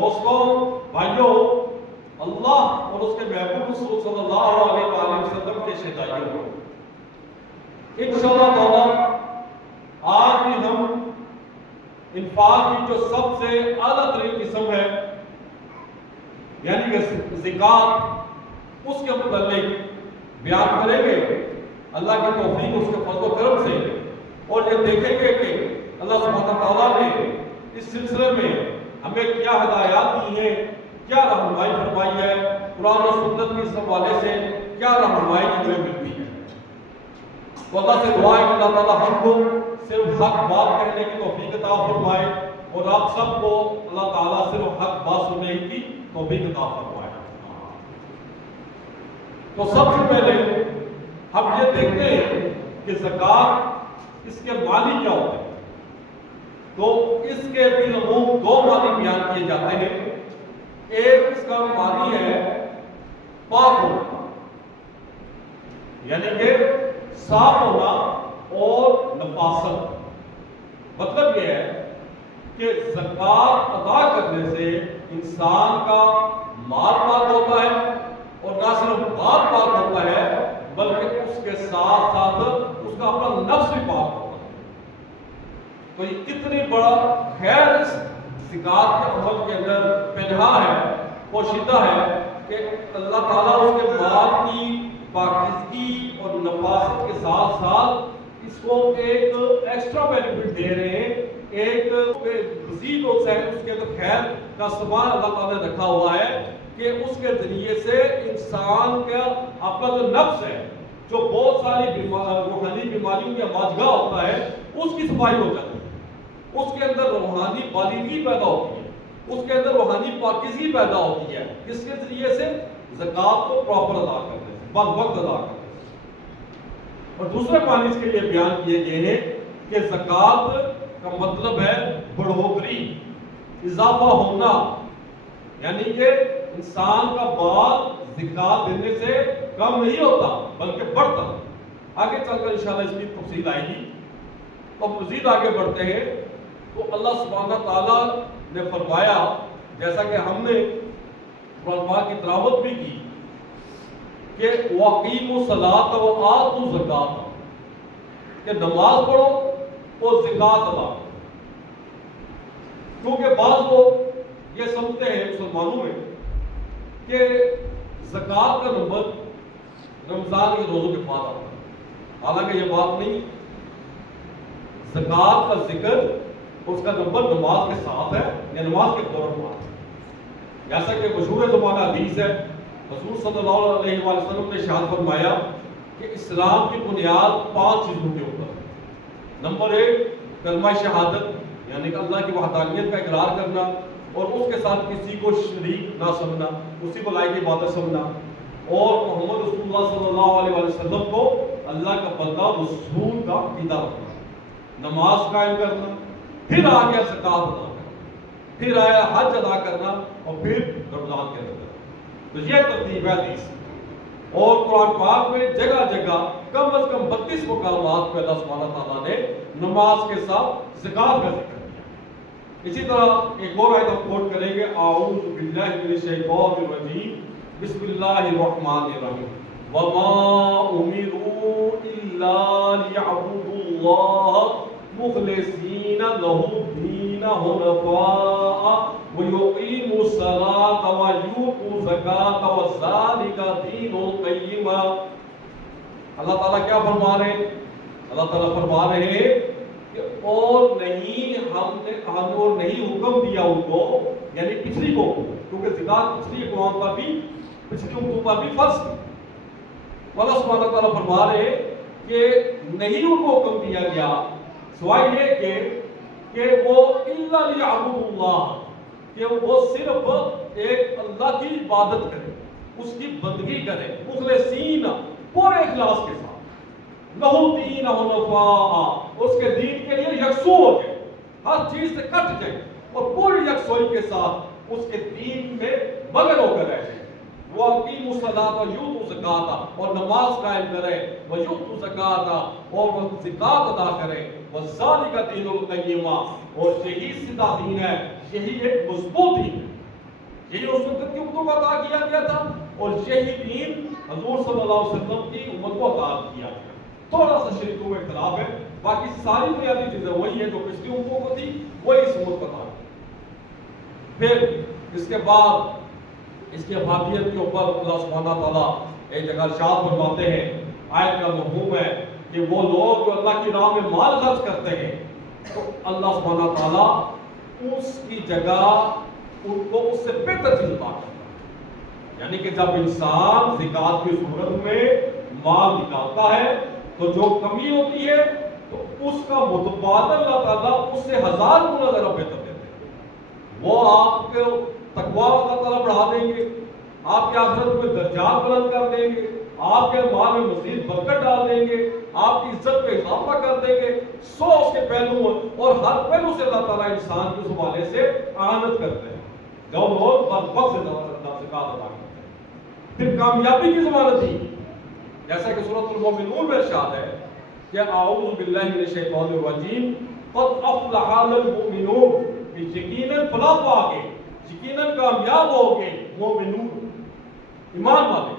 دوستوں، بھائیوں، اللہ اور اس کے محبوب رسول صلی اللہ علیہ وآلہ وسلم کے شہدائیوں، انشاءاللہ تعالی آج بھی ہم انفاق کی جو سب سے اعلیٰ ترین قسم ہے یعنی کہ زکوٰۃ، اس کے متعلق بیان کریں گے اللہ کی توفیق اس کے فضل و کرم سے، اور یہ دیکھیں گے کہ اللہ سبحانہ تعالیٰ نے اس سلسلے میں ہمیں کیا ہدایات دی ہیں، کیا رہنمائی فرمائی ہے، قرآن و سنت کے اس حوالے سے کیا رہنمائی ہمیں ملتی ہے۔ تو اللہ سے دعا ہے کہ اللہ تعالیٰ ہم کو صرف حق بات کہنے کی توفیق عطا فرمائے، اور آپ سب کو اللہ تعالیٰ صرف حق بات سننے کی توفیق عطا فرمائے۔ تو سب سے پہلے ہم یہ دیکھتے ہیں کہ زکوٰۃ اس کے معنی کیا ہوتے ہیں۔ تو اس کے بالعموم دو معنی بیان کیے جاتے ہیں۔ ایک اس کا معنی ہے پاک ہونا، یعنی کہ صاف ہونا اور نفاست۔ مطلب یہ ہے کہ زکوٰۃ ادا کرنے سے انسان کا مال پاک ہوتا ہے، اور نہ صرف مال پاک ہوتا ہے بلکہ اس کے ساتھ ساتھ اس کا اپنا نفس بھی پاک ہوتا ہے۔ تو یہ کتنی بڑا خیر اس زکوٰۃ کے عمل کے اندر پنہاں ہے، پوشیدہ ہے، کہ اللہ تعالیٰ اس کے مال کی پاکیزگی اور نفاست کے ساتھ ساتھ اس کو ایک ایکسٹرا بینیفٹ دے رہے ہیں، ایک مزید اس کے اندر خیر کا سامان اللہ تعالیٰ نے رکھا ہوا ہے کہ اس کے ذریعے سے انسان کا اپنا جو نفس ہے، جو بہت ساری روحانی بیماریوں کا ماجگاہ ہوتا ہے، اس کی صفائی ہو جاتی ہے، اس کے اندر روحانی بالغی پیدا ہوتی ہے، اس کے اندر روحانی پاکیزگی پیدا ہوتی ہے، جس کے ذریعے سے زکوٰۃ کو پراپر ادا کرتے ہیں، وقت ادا کرتے ہیں۔ اور دوسرے معنی اس کے لیے بیان کیے گئے ہیں کہ زکوٰۃ کا مطلب ہے بڑھوتری، اضافہ ہونا، یعنی کہ انسان کا مال زکوٰۃ دینے سے کم نہیں ہوتا بلکہ بڑھتا۔ آگے چل کر انشاءاللہ اس کی تفصیل آئے گی۔ تو مزید آگے بڑھتے ہیں تو اللہ سبحانہ تعالیٰ نے فرمایا، جیسا کہ ہم نے قرآن پاک کی تلاوت بھی کی، کہ وَأَقِیمُوا الصَّلَاةَ وَآتُوا الزَّکَاةَ، کہ نماز پڑھو اور زکوٰۃ ادا کرو۔ کیونکہ بعض لوگ یہ سمجھتے ہیں مسلمانوں میں کہ زکوٰۃ کا نمبر رمضان کے روزوں کے بعد آتا ہے، حالانکہ یہ بات نہیں۔ زکوٰۃ کا ذکر اس کا نمبر نماز کے ساتھ ہے یا نماز کے فوراً بعد ہے، جیسا کہ مشہور زمانہ حدیث ہے، رسول صلی اللہ علیہ وآلہ وسلم نے ارشاد فرمایا کہ اسلام کی بنیاد 5 چیزوں کے اوپر ہے۔ نمبر 1 کلمہ شہادت، یعنی کہ اللہ کی وحدانیت کا اقرار کرنا اور اس کے ساتھ کسی کو شریک نہ سمجھنا، اسی کو لائق عبادت سمجھنا، اور محمد رسول اللہ صلی اللہ علیہ وآلہ وسلم کو اللہ کا بندہ رسول کا عقیدہ رکھنا، نماز قائم کرنا، پھر آ گیا زکوٰۃ ادا کرنا، پھر آیا حج ادا کرنا، اور پھر رمضان کے اندر۔ تو یہ ترتیب ہے حدیث، اور قرآن پاک میں جگہ جگہ کم از کم 32 مقامات پہ اللہ سبحانہ تعالیٰ نے نماز کے ساتھ زکوٰۃ کا ذکر کیا۔ اسی طرح ایک اور آیت ہم کوٹ کریں گے، اعوذ باللہ من الشیطان الرجیم، بسم اللہ الرحمن الرحیم، وما امروا الا لیعبدوا اللہ مخلصین لہ الدین حنفاء ویقیموا الصلاۃ ویؤتوا الزکاۃ وذلک دین القیمہ۔ اللہ تعالیٰ کیا فرما رہے ہیں؟ اللہ تعالیٰ فرما رہے ہیں کہ اور نہیں ہم نے اور نہیں حکم دیا ان کو، یعنی پچھلی کو، کیونکہ زکوٰۃ پچھلی اقوام پر بھی، پچھلی امتوں پر بھی فرض تھی۔ اللہ سبحانہ تعالیٰ فرما رہے کہ نہیں ان کو حکم دیا گیا سوائے یہ کہ وہ الا لیعبدوا اللہ، کہ وہ صرف ایک اللہ کی عبادت کرے، اس کی بندگی کرے، مخلصین، پورے اخلاص کے ساتھ، لہ الدین حنفاء، اس کے دین کے لیے یکسو ہو جائے، ہر چیز سے کٹ جائے اور پوری یکسوئی کے ساتھ اس کے دین میں مگن ہو کر رہ جائے۔ وَأَقِیمُوا الصَّلَاةَ وَیُؤْتُوا الزَّکَاةَ، اور نماز قائم کرے، وَیُؤْتُوا الزَّکَاةَ، اور وہ زکوٰۃ ادا کرے، وَذَلِکَ دِینُ الْقَیِّمَہ، اور یہی سیدھا دین ہے، یہی ایک مضبوط دین ہے۔ امتوں کو عطا کیا گیا تھا اور یہی دین حضور صلی اللہ علیہ وسلم کی امت کو عطا کیا گیا. تھوڑا سا شرکوں میں اختلاف ہے، باقی ساری بنیادی چیزیں وہی ہیں جو پچھلی امتوں کو تھی، وہی اس امت کو عطا کی. پھر اس کے بعد اس کی افادیت کے اوپر اللہ سبحانہ تعالیٰ ایک جگہ ارشاد فرماتے ہیں، آیت کا مفہوم ہے کہ وہ لوگ جو اللہ کی راہ میں مال خرچ کرتے ہیں تو اللہ سبحانہ تعالیٰ اس کی جگہ ان کو اس سے بہتر چیز عطا کرتا ہے. یعنی کہ جب انسان زکات کی صورت میں مال نکالتا ہے تو جو کمی ہوتی ہے تو اس کا متبادل اللہ تعالیٰ اس سے 1000 گنا زیادہ بہتر دیتے ہیں. وہ آپ کو تقویٰ اللہ تعالیٰ بڑھا دیں گے، آپ کے آخرت میں درجات بلند کر دیں گے، آپ کے مال میں مزید برکت ڈال دیں گے، آپ کی عزت میں اضافہ کر دیں گے. 100 اس کے پہلو اور ہر پہلو سے اللہ تعالیٰ انسان کے اس حوالے سے اعانت کرتے ہیں جو لوگ وقت سے زکات ادا کرتے ہیں. پھر کامیابی کی ضمانت دی، جیسا کہ سورۃ المومنون میں ارشاد ہے کہ اعوذ باللہ من الشیطان الرجیم قد افلح المؤمنون، کہ یقیناً فلاح پا گئے، یقیناً کامیاب ہو گئے مومنون، ایمان والے.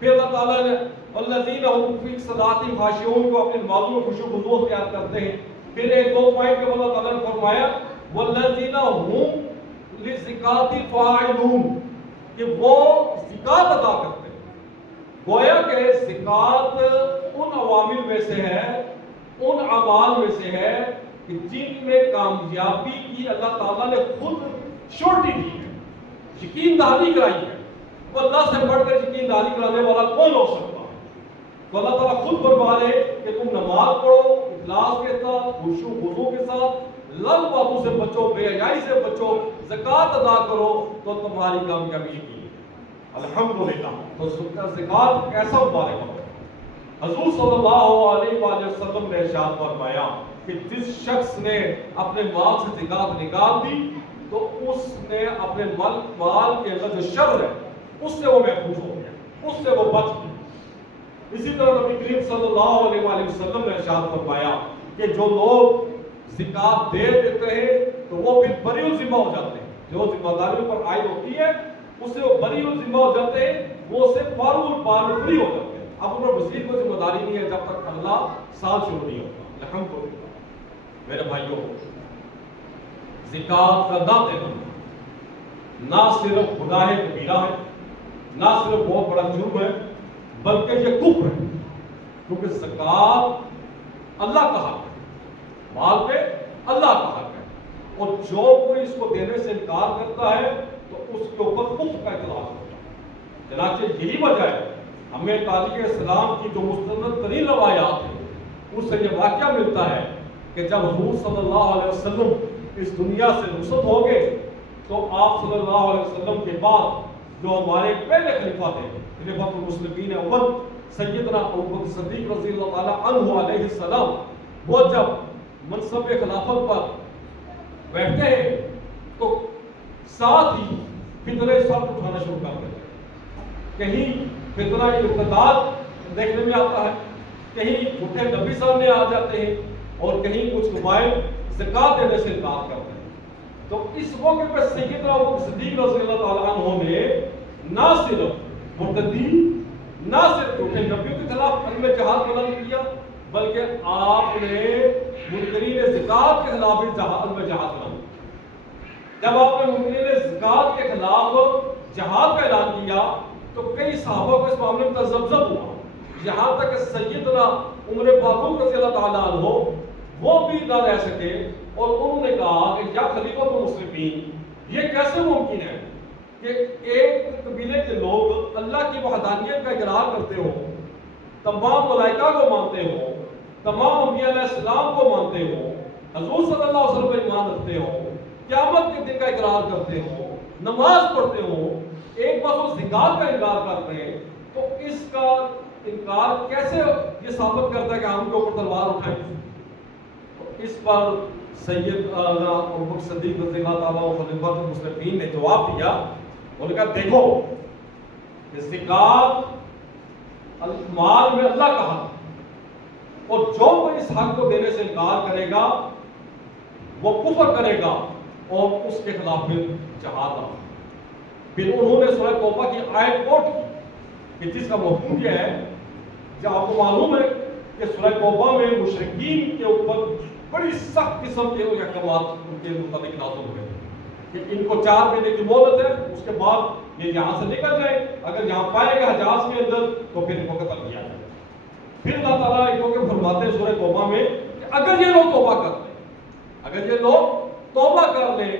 پھر اللہ تعالیٰ نے الذین هم فی صلاتہم خاشعون کو اپنے نمازوں میں خشوع و خضوع اختیار کرتے ہیں. پھر ایک دو پوائنٹ کے بعد اللہ تعالیٰ نے فرمایا والذین هم للزکاة فاعلون، کہ وہ زکات ادا کرتے ہیں. گویا کہ زکات ان عوامل میں سے ہے، ان اعمال میں سے ہے کہ جن میں کامیابی کی اللہ تعالیٰ نے خود شورٹی دی ہے، یقین دہانی کرائی ہے. وہ اللہ سے بڑھ کر یقین دہانی کرانے والا کون ہو سکتا ہے؟ تو اللہ تعالیٰ خود فرما رہے کہ تم نماز پڑھو اخلاص کے ساتھ، خشوع و خضوع کے ساتھ، لغو باتوں سے بچو، بے حیائی سے بچو، زکات ادا کرو تو تمہاری کامیابی یقین ہے. الحمدللہ. تو زکات ایسا مبارک ہے. حضور صلی اللہ علیہ وآلہ وسلم نے ارشاد فرمایا کہ جس شخص نے اپنے مال سے زکات نکال دی تو اس نے اپنے مال کے اندر جو شر ہے اس سے وہ محفوظ ہو گیا، اس سے وہ بچ گیا. اسی طرح نبی کریم صلی اللہ علیہ وآلہ وسلم نے ارشاد فرمایا کہ جو لوگ زکات دے دیتے ہیں تو وہ پھر بری الذمہ ہو جاتے ہیں. جو ذمہ داریوں پر عائد ہوتی ہے اس سے وہ بری الذمہ ہو جاتے ہیں، وہ سے فارغ البال فری ہو جاتے ہیں. اب ان پر مزید کوئی ذمہ داری نہیں ہے جب تک اللہ سال شروع نہیں ہوتا. الحمدللہ. میرے بھائیوں، زکات کا نہ دینا نہ صرف گناہ کبیرہ ہے، نہ صرف بہت بڑا جرم ہے، بلکہ یہ کفر ہے. کیونکہ زکات اللہ کا حق ہے، مال پہ اللہ کا حق ہے، اور جو کوئی اس کو دینے سے انکار کرتا ہے تو اس کے اوپر کفر کا اطلاق ہوتا ہے. چنانچہ یہی وجہ ہے ہمیں تاریخ اسلام کی جو مستند ترین روایات ہیں اس سے یہ واقعہ ملتا ہے کہ جب حضور صلی اللہ علیہ وسلم اس دنیا سے رخصت ہو گئے تو آپ صلی اللہ علیہ وسلم کے بعد جو ہمارے پہلے خلیفہ تھے، خلیفۃ المسلمین اول سیدنا ابوبکر صدیق رضی اللہ تعالیٰ عنہ علیہ السلام، وہ جب منصب خلافت پر بیٹھتے ہیں تو ساتھ ہی فتنہ سب اٹھانا شروع کر دیتے ہیں. کہیں فتنہ ارتداد دیکھنے میں آتا ہے، کہیں جھوٹے نبی سامنے آ جاتے ہیں، اور کہیں کچھ قبائل زکات دینے سے انکار کرتے ہیں. تو اس موقع پہ سیدنا ابوبکر صدیق رضی اللہ تعالیٰ عنہ نے نہ صرف مرتدین، نہ صرف جھوٹے نبیوں کے خلاف عدم جہاد بلند کیا، بلکہ آپ نے منکرین زکات کے خلاف بھی عدم جہاد بلند کیا. جب آپ نے منکرین زکات کے خلاف جہاد کا اعلان کیا تو کئی صحابہ کو اس معاملے میں تذبذب ہوا، یہاں تک کہ سیدنا عمر فاروق رضی اللہ تعالیٰ عنہ وہ بھی نہ رہ سکے اور انہوں نے کہا کہ یا خلیفۃ المسلمین، یہ کیسے ممکن ہے کہ ایک قبیلے کے لوگ اللہ کی وحدانیت کا اقرار کرتے ہوں، تمام ملائکہ کو مانتے ہوں، تمام انبیاء علیہ السلام کو مانتے ہوں، حضور صلی اللہ علیہ وسلم پر ایمان رکھتے ہوں، قیامت کے دن کا اقرار کرتے ہوں، نماز پڑھتے ہوں، ایک بس وہ زکات کا انکار کرتے ہیں. تو اس کا انکار کیسے یہ ثابت کرتا ہے کہ ہم کے اوپر تلوار اٹھائیں؟ اس پر سیدنا ابوبکر صدیق رضی اللہ تعالیٰ عنہ خلیفۃ المسلمین نے جواب دیا، انہوں نے کہا دیکھو کہ زکات مال میں اللہ کا حق ہے، اور جو کوئی اس حق کو دینے سے انکار کرے گا وہ کفر کرے گا اور اس کے خلاف پھر جہاد آ. پھر انہوں نے سورہ توبہ کی آیت کوٹ کی کہ جس کا مفہوم یہ ہے کہ آپ کو معلوم ہے کہ سورہ توبہ میں مشرکین کے اوپر بڑی سخت قسم کے احکامات ان کے متعلق نازل ہوئے کہ ان کو 4 مہینے کی مہلت ہے، اس کے بعد یہ یہاں سے نکل جائے، اگر یہاں پائے گا حجاز کے اندر تو پھر ان کو قتل کیا جائے۔ پھر اللہ تعالیٰ ان کو فرماتے ہیں سورہ توبہ میں کہ اگر یہ لوگ توبہ کر لیں، اگر یہ لوگ توبہ کر لیں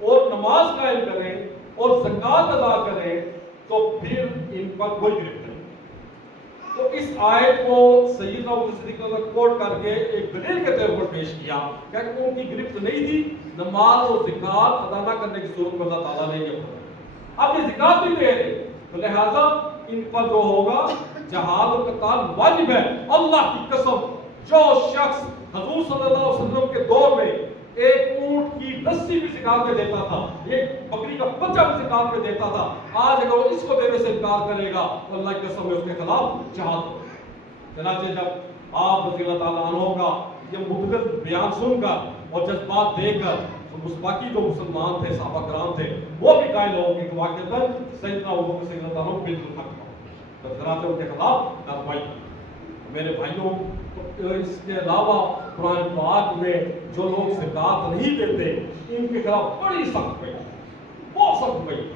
اور نماز قائم کریں اور زکوٰۃ ادا کریں تو پھر ان پر کوئی گرفت نہیں۔ تو اس آیت کو سیدنا ابو بکر صدیق نے کوٹ کر کے ایک دلیل کے طور پر پیش کیا کہ ان کی گرفت نہیں تھی، نماز اور زکوٰۃ ادا نہ کرنے کی صورت میں اللہ تعالیٰ نے یہ فرمایا۔ اب یہ زکوٰۃ نہیں دے رہے تو لہٰذا ان پر جو ہوگا جہاد اور قتال واجب ہے۔ اللہ کی قسم، جو شخص حضور صلی اللہ علیہ وسلم کے دور میں ایک اونٹ کی رسی بھی زکوٰۃ میں دیتا تھا، ایک بکری کا بچہ بھی زکوٰۃ میں دیتا تھا، آج اگر وہ اس کو دینے سے انکار کرے گا تو اللہ کی قسم میں اس کے خلاف جہاد ہو۔ چنانچہ جب آپ رضی اللہ تعالیٰ عنہ کا یہ مبتدل بیان سن کر اور جذبات دے کر باقی جو مسلمان تھے، صحابہ کرام تھے، وہ بھی قائل ہو گئے کہ واقعتاً سیدنا ابو بکر صلی اللہ عنہ بالکل حق تھا، تو چنانچہ ان کے خلاف کارروائی کی۔ میرے بھائیوں، اس کے علاوہ قرآن پاک میں جو لوگ زکوٰۃ نہیں دیتے ان کے خلاف بڑی سخت پئی، بہت سخت پئی،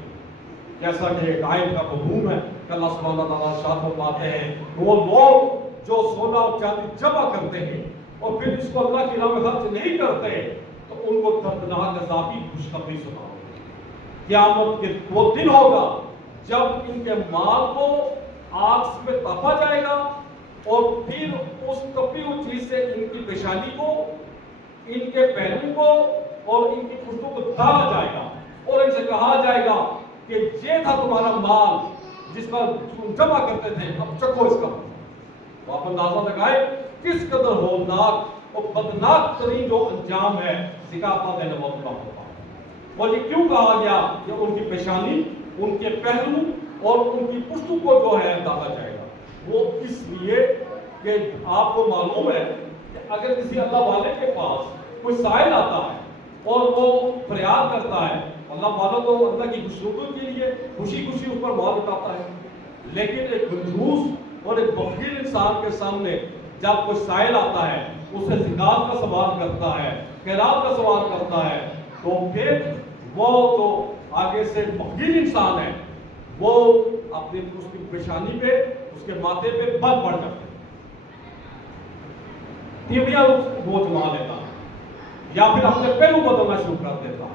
جیسا کہ ایک آیت کا مفہوم ہے کہ اللہ سبحانہ تعالیٰ ارشاد فرماتے ہیں وہ لوگ جو سونا اور چاندی جمع کرتے ہیں اور پھر اس کو اللہ کی راہ میں خرچ نہیں کرتے تو ان کو دردناک عذابی خوشخبری سناؤ۔ قیامت کے وہ دن ہوگا جب ان کے مال کو آگ میں تپا جائے گا اور پھر اس تپی ہوئی چیز سے ان کی پیشانی کو، ان کے پہلو کو اور ان کی پشتوں کو داغا جائے گا اور ان سے کہا جائے گا کہ یہ تھا تمہارا مال جس پر تم جمع کرتے تھے، اب چکھو اس کا۔ تو آپ اندازہ لگائے کس قدر ہولناک اور بدناک ترین جو انجام ہے زکوٰۃ نہ دینے والا ہوگا۔ اور یہ کیوں کہا گیا کہ ان کی پیشانی، ان کے پہلو اور ان کی پشتوں کو جو ہے داغا جائے گا؟ وہ اس لیے کہ آپ کو معلوم ہے کہ اگر کسی اللہ والے کے پاس کوئی سائل آتا ہے اور وہ فریاد کرتا ہے، اللہ والا تو اللہ کی خوشنودی کے لیے خوشی خوشی اس پر مال اٹھاتا ہے، لیکن ایک کنجوس اور ایک بخیل انسان کے سامنے جب کوئی سائل آتا ہے، اسے زکوٰۃ کا سوال کرتا ہے، خیرات کا سوال کرتا ہے، تو پھر وہ تو آگے سے بخیل انسان ہے، وہ اپنی اس کی پیشانی پہ، اس کے ماتھے پہ بل پڑ جاتے ہیں، تیویاں وہ جما لیتا ہے یا پھر اپنے پہلو بدلنا شروع کر دیتا ہے،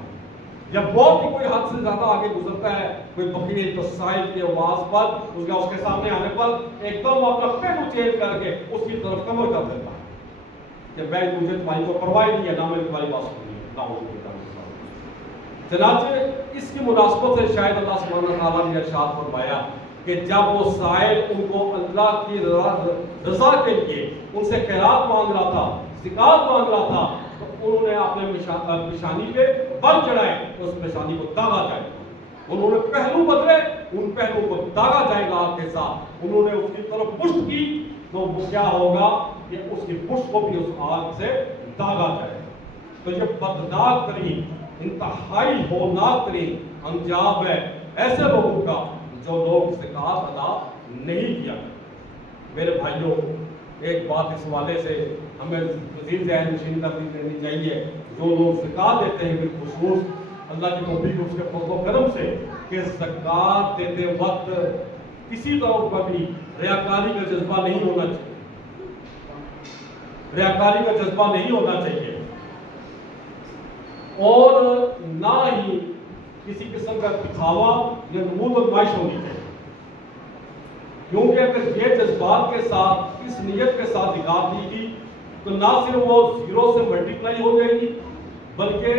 جب بہت ہی کوئی حد سے زیادہ آگے گزرتا ہے کوئی بخیل تو سائل کی آواز پر اس کے سامنے آنے پر ایک دم اپنا پہلو چینج کر کے اس کی طرف کمر کر دیتا ہے کہ میں مجھے تمہاری کو پرواہ نہیں ہے، نہ میں تمہاری بات سنی ہے۔ چنانچہ اس کی مناسبت سے شاید اللہ سبحانہ تعالیٰ نے ارشاد فرمایا کہ جب وہ سائل ان کو اللہ کی رضا کے لیے ان سے خیرات مانگ رہا تھا، زکوٰۃ مانگ رہا تھا، تو انہوں نے اپنے پیشانی پہ بل چڑھائے تو اس پیشانی کو داغا جائے گا، انہوں نے پہلو بدلے، ان پہلو کو داغا جائے گا آگ کے ساتھ، انہوں نے اس کی طرف پشت کی تو وہ کیا ہوگا کہ اس کی پشت کو بھی اس آگ سے داغا جائے گا۔ تو یہ بدناک ترین، انتہائی ہولناک ترین انجام ہے ایسے لوگوں کا جو لوگ زکوٰۃ ادا نہیں کیا۔ میرے بھائیوں، ایک بات اس حوالے سے ہمیں مزید ذہن نشین کرنی چاہیے، جو لوگ زکوٰۃ دیتے ہیں بالخصوص اللہ کی توفیق اس کے فضل و کرم سے، کہ زکوٰۃ دیتے وقت کسی طور پر بھی ریاکاری کا جذبہ نہیں ہونا چاہیے، ریاکاری کا جذبہ نہیں ہونا چاہیے، اور نہ ہی کسی قسم کا دکھاوا یا نمود و نمائش ہونی چاہیے، کیونکہ اگر یہ جذبات کے ساتھ، اس نیت کے ساتھ زکوٰۃ دی گئی تو نہ صرف وہ زیرو سے ملٹیپلائی ہو جائے گی بلکہ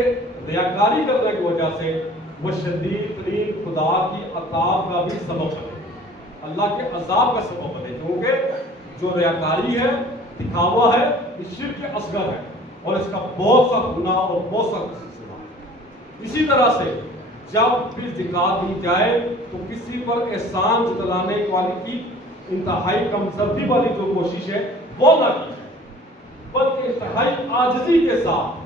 ریاکاری کرنے کی وجہ سے وہ شدید ترین خدا کی عطاب کا بھی سبب بنے، اللہ کے عذاب کا سبب بنے، کیونکہ جو ریاکاری ہے، دکھاوا ہے، یہ شرک اصغر ہے اور اس کا بہت سخت گناہ اور بہت سخت سزا ہے۔ اسی طرح سے جب بھی زکوٰۃ دی جائے تو کسی پر احسان جتلانے والی کی انتہائی کمزوری والی جو کوشش ہے وہ نہ کی جائے، بلکہ انتہائی عاجزی کے ساتھ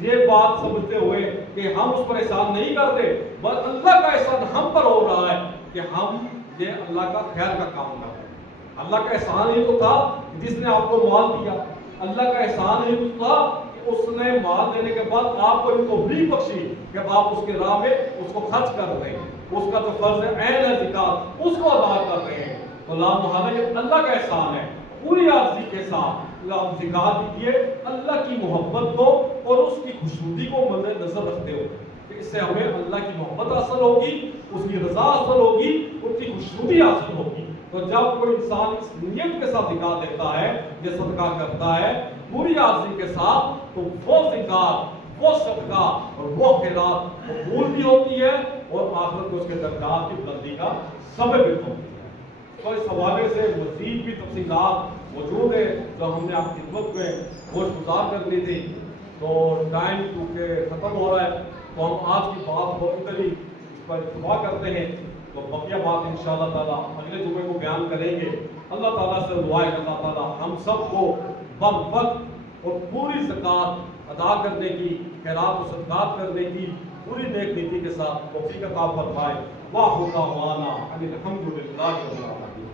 یہ بات سمجھتے ہوئے کہ ہم اس پر احسان نہیں کرتے، بس اللہ کا احسان ہم پر ہو رہا ہے کہ ہم یہ اللہ کا خیر کا کام کرتے ہیں۔ اللہ کا احسان ہی تو تھا جس نے آپ کو مال دیا، اللہ کا احسان ہی تو تھا کہ اس نے مال دینے کے بعد آپ کو یہ توفیق بخشی کہ آپ اس کے راہ میں اس کو خرچ کر رہے ہیں، اس کا جو فرض عین ہے زکات اس کو ادا کر رہے ہیں۔ تو لا محالہ یہ اللہ کا احسان ہے، پوری عاجزی کے ساتھ آپ زکات دیجیے اللہ کی محبت کو اور اس کی خوشنودی کو مد نظر رکھتے ہو کہ اس سے ہمیں اللہ کی محبت حاصل ہوگی، اس کی رضا حاصل ہوگی، اس کی خوشنودی حاصل ہوگی۔ تو جب کوئی انسان اس نیت کے ساتھ زکات دیتا ہے یا صدقہ کرتا ہے پوری عاجزی کے ساتھ، تو وہ زکات، وہ صدقہ اور وہ خیرات قبول بھی ہوتی ہے اور آخرت کو اس کے درجات کی بلندی کا سبب بھی ہوتی ہے۔ تو اس حوالے سے مزید بھی تفصیلات موجود ہے جو ہم نے آپ کی خدمت میں گوش گزار کر لی تھی، تو ٹائم کیونکہ ختم ہو رہا ہے تو ہم آج کی بات کو ادھر ہی اس پر اتفاق کرتے ہیں، تو بقیہ بات انشاءاللہ تعالیٰ اگلے جمعے کو بیان کریں گے۔ اللہ تعالیٰ سے دعا ہے کہ اللہ تعالیٰ ہم سب کو بروقت اور پوری زکات ادا کرنے کی، خیرات و صدقات کرنے کی پوری نیک نیتی کے ساتھ توفیق عطا فرمائے۔ واہ دعوانا ان الحمد للہ رب العالمین۔